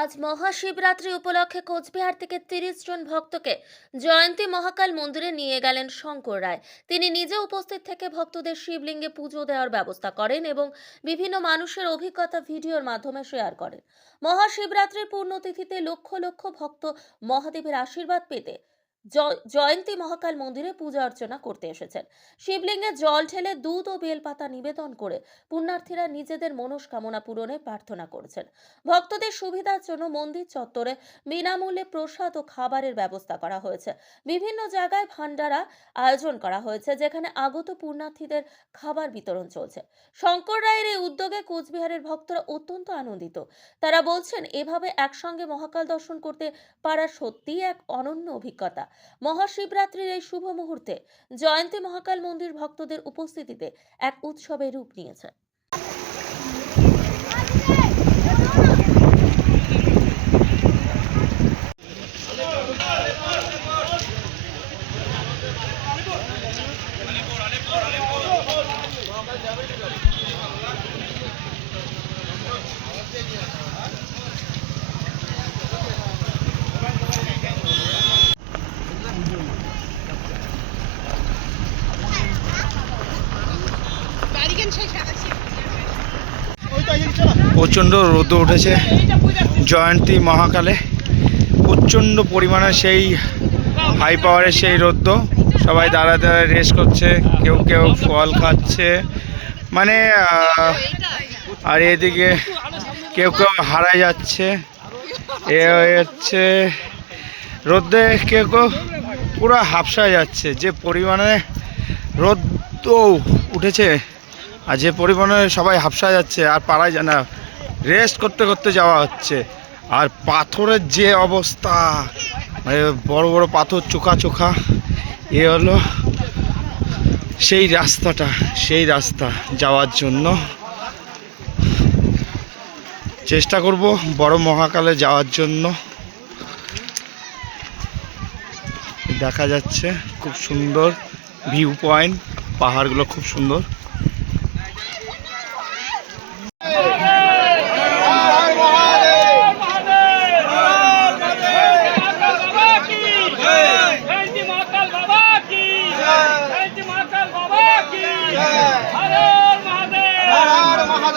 আজ মহাশিবরাত্রি উপলক্ষে কোচবিহার থেকে তিরিশ জন ভক্তকে জয়ন্তী মহাকাল মন্দিরে নিয়ে গেলেন শঙ্কর রায়। তিনি নিজে উপস্থিত থেকে ভক্তদের শিবলিঙ্গে পুজো দেওয়ার ব্যবস্থা করেন এবং বিভিন্ন মানুষের অভিজ্ঞতা ভিডিওর মাধ্যমে শেয়ার করেন। মহাশিবরাত্রির পূর্ণতিথিতে লক্ষ লক্ষ ভক্ত মহাদেবের আশীর্বাদ পেতে জয়ন্তী মহাকাল মন্দিরে পূজা অর্চনা করতে এসেছেন। শিবলিঙ্গে জল ঢেলে দুধ ও বেলপাতা নিবেদন করে পুণ্যার্থীরা নিজেদের মনস্কামনা পূরণে প্রার্থনা করেছেন। ভক্তদের সুবিধার জন্য মন্দির চত্বরে বিনামূল্যে প্রসাদ ও খাবারের ব্যবস্থা করা হয়েছে। বিভিন্ন জায়গায় ভান্ডারা আয়োজন করা হয়েছে, যেখানে আগত পুণ্যার্থীদের খাবার বিতরণ চলছে। শঙ্কর রায়ের এই উদ্যোগে কোচবিহারের ভক্তরা অত্যন্ত আনন্দিত। তারা বলছেন, এভাবে একসঙ্গে মহাকাল দর্শন করতে পারা সত্যিই এক অনন্য অভিজ্ঞতা। মহাশিবরাত্রির এই শুভ মুহূর্তে জয়ন্তী মহাকাল মন্দির ভক্তদের উপস্থিতিতে এক উৎসবে রূপ নিয়েছে। প্রচণ্ড রোদ উঠেছে। জয়ন্তী মহাকালে। প্রচণ্ড পরিমাণে সেই হাই পাওয়ারের সেই রোদ্দ। সবাই দাঁড়া দাঁড়ায় রেস্ট করছে, কেউ কেউ ফল খাচ্ছে। মানে আর এদিকে কেউ কেউ হারায় যাচ্ছে। এ হচ্ছে রোদ্দে কেউ কেউ পুরো হাফসা যাচ্ছে। যে পরিমাণে রোদ উঠেছে আর যে পরিমাণে সবাই হাফসা যাচ্ছে, আর পাড়ায় যায় না। রেস্ট করতে করতে যাওয়া হচ্ছে। আর পাথরের যে অবস্থা মানে বড় বড় পাথর চোখা চোখা, এ হলো সেই রাস্তাটা, সেই রাস্তা যাওয়ার জন্য। চেষ্টা করব বড় মহাকালে যাওয়ার জন্য। দেখা যাচ্ছে খুব সুন্দর ভিউ পয়েন্ট, পাহাড়গুলো খুব সুন্দর।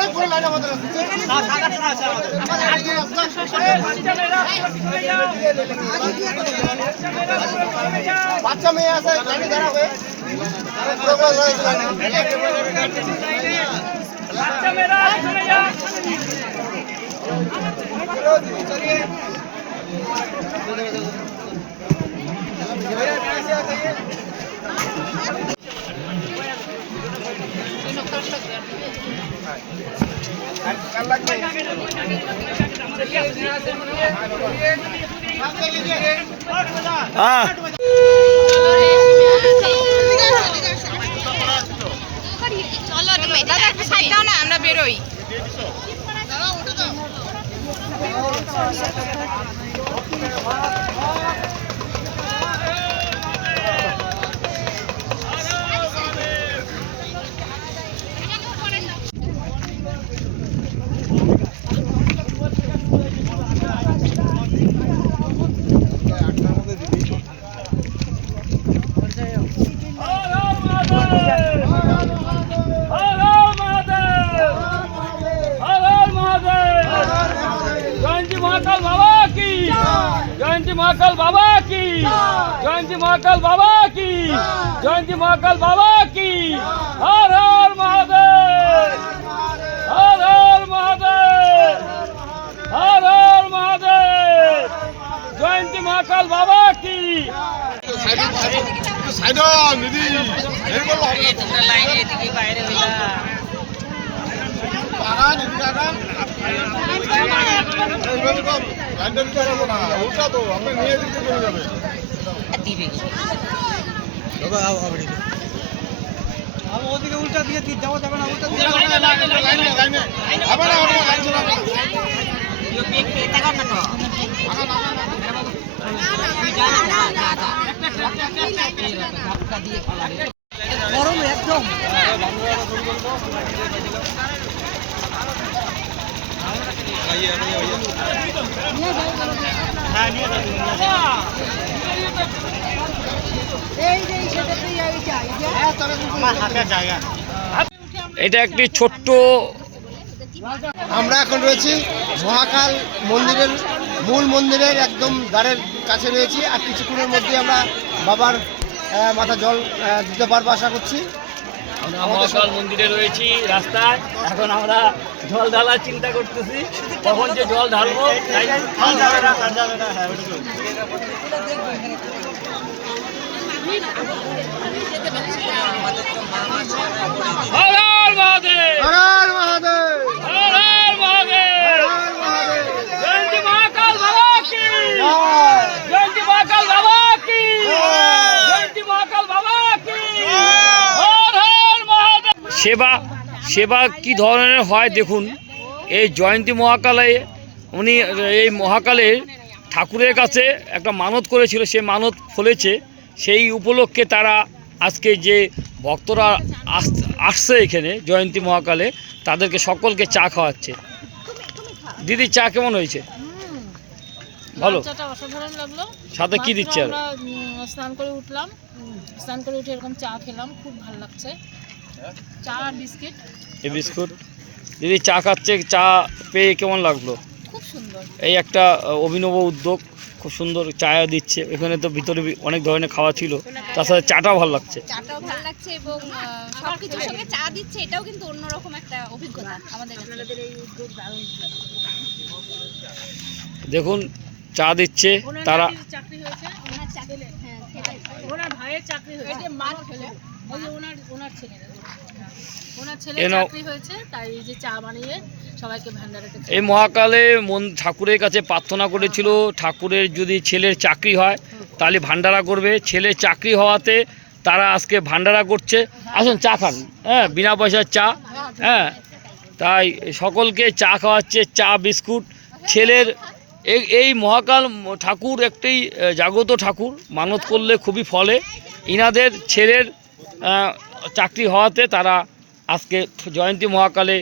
অনেক বড় লাইন আমাদের আছে। বাচ্চা মেয়ে আছে লাইনে দাঁড়াবে বাচ্চা মেয়েরা হ্যাঁ महाकाल बाबा की जयंती महाकाल बाबा की जयंती महाकाल बाबा की हर हर महादेव हर हर महादेव हर हर महादेव जयंती महाकाल बाबा की সাইডন দিদি এই বলো তোমরা লাইনে এদিকে বাইরে না। উল্টা দিতে চলে যাবে। না হবে না লাইন চলাবে না। এটা একটি ছোট্ট আমরা এখন রয়েছি মহাকাল মন্দিরের মূল মন্দিরের একদম দ্বারের কাছে রয়েছি, আর কিছুক্ষণের মধ্যে আমরা বাবার মাথা জল দিতে পারব আশা করছি। আমরা মন্দিরে রয়েছি রাস্তায় এখন আমরা জল ঢালার চিন্তা করতেছি কখন যে জল ঢালবো মহাদেব হর হর মহাদেব হর হর মহাদেব হর হর মহাদেব জয়ন্তী মহাকাল বাবা কি জয়। জয়ন্তী মহাকাল বাবা কি জয়। জয়ন্তী মহাকাল বাবা কি হর হর মহাদেব সেবা সেবা কি ধরনের হয় দেখুন। এই জয়ন্তী মহাকালে উনি এই মহাকালে ঠাকুরের কাছে একটা মানত করেছিল সে মানত ফলেছে। সেই উপলক্ষে তারা আজকে যে ভক্তরা আস- আসছে এখানে জয়ন্তী মহাকালে তাদেরকে সকলকে চা খাওয়াচ্ছে। দিদি চা কেমন হয়েছে? ভালো? সাথে কি দিচ্ছে আর? স্নান করে উঠলাম। স্নান করে উঠে এরকম চা খেলাম খুব ভালো লাগছে। চা আর বিস্কিট। এই বিস্কুট। দিদি চা খাচ্ছে চা পেয়ে কেমন লাগল? খুব সুন্দর। এই একটা অভিনব উদ্যোগ খুব সুন্দর চায়া দিচ্ছে। এখানে তো ভিতরে অনেক ধরনের খাওয়া ছিল। তার সাথে চাটাও ভালো লাগছে। চাটাও ভালো লাগছে এবং সব সঙ্গে চা দিচ্ছে এটাও কিন্তু অন্যরকম একটা অভিজ্ঞতা আমাদের কাছে। দেখুন চা দিচ্ছে তারা চাকরি হয়েছে ওনার চাকরি হ্যাঁ ওনার ভাইয়ের চাকরি হয়েছে। মার ছেলে ওই যে ওনার ওনার ছেলে ওনার ছেলে এ নাও। চাকরি হয়েছে তাই এই মহাকালে মন ঠাকুরের কাছে প্রার্থনা করেছিল ঠাকুরের যদি ছেলের চাকরি হয় তাহলে ভান্ডারা করবে। ছেলের চাকরি হওয়াতে তারা আজকে ভান্ডারা করছে। আসুন চা খান। হ্যাঁ বিনা পয়সার চা। হ্যাঁ তাই সকলকে চা খাওয়াচ্ছে চা বিস্কুট। ছেলের এই এই মহাকাল ঠাকুর একটি জাগ্রত ঠাকুর। মানত করলে খুবই ফলে। ইনাদের ছেলের চাকরি হওয়াতে তারা আজকে জয়ন্তী মহাকালে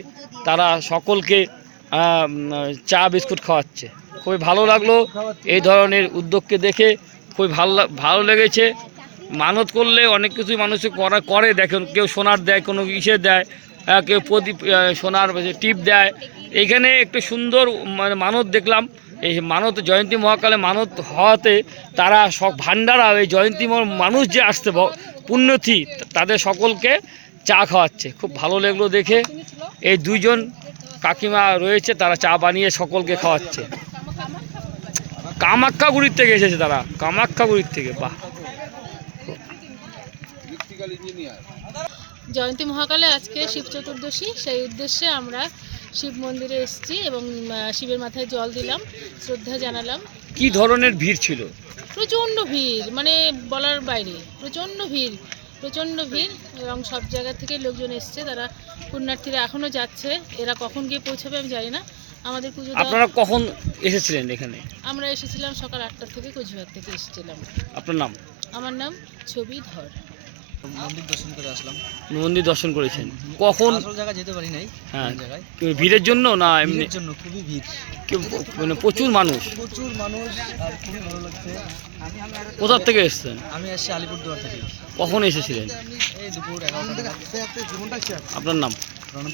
তারা সকলকে চা বিস্কুট খাওয়াচ্ছে। খুবই ভালো লাগল এই ধরনের উদ্যোগকে দেখে। খুবই ভালো ভালো লেগেছে। মানত করলে অনেক কিছুই মানুষ করা, করে, দেখেন, কেউ সোনার দেয়, কোনো ইসে দেয় কেউ প্রদীপ সোনার টিপ দেয়। এইখানে একটু সুন্দর মানে মানত দেখলাম। এই মানত, জয়ন্তী মহাকালে মানত হওয়াতে তারা সব ভান্ডারা এই জয়ন্তী মানুষ যে আসতে পুণ্যথী, তাদের সকলকে চা খাওয়াচ্ছে। খুব ভালো লাগল দেখে। এই দুইজন কাকিমা রয়েছে তারা চা বানিয়ে সকলকে খাওয়াচ্ছে। কামাখ্যাগুড়ির থেকে এসেছে তারা কামাখ্যাগুড়ির থেকে বাহ। জয়ন্তী মহাকালে আজকে শিব চতুর্দশী সেই উদ্দেশ্যে আমরা শিব মন্দিরে এসেছি এবং শিবের মাথায় জল দিলাম শ্রদ্ধা জানালাম। কি ধরনের ভিড় ছিল? প্রচণ্ড ভিড় মানে বলার বাইরে প্রচণ্ড ভিড়। প্রচণ্ড ভিড় এবং সব জায়গা থেকে লোকজন এসছে তারা পুণ্যার্থীরা এখনও যাচ্ছে। এরা কখন গিয়ে পৌঁছাবে আমি জানি না। আমাদের পুজো আপনারা কখন এসেছিলেন এখানে? আমরা এসেছিলাম সকাল আটটা থেকে কোচবিহার থেকে এসেছিলাম। আপনার নাম? আমার নাম ছবি ধর। মন্দির দর্শন করে আসলাম। মন্দির দর্শন করেছেন। কখন? আসল যেতে পারি নাই হ্যাঁ। জায়গায়। ভিড়ের জন্য না এমনি? জন্য খুবই ভিড়। মানে প্রচুর মানুষ। প্রচুর মানুষ আর খুবই ভালো লাগছে। কোথার থেকে এসেছেন? আমি আলিপুরদুয়ার থেকে। কখন এসেছিলেন? এই দুপুর এগারোটা আপনার নাম? বর্মন।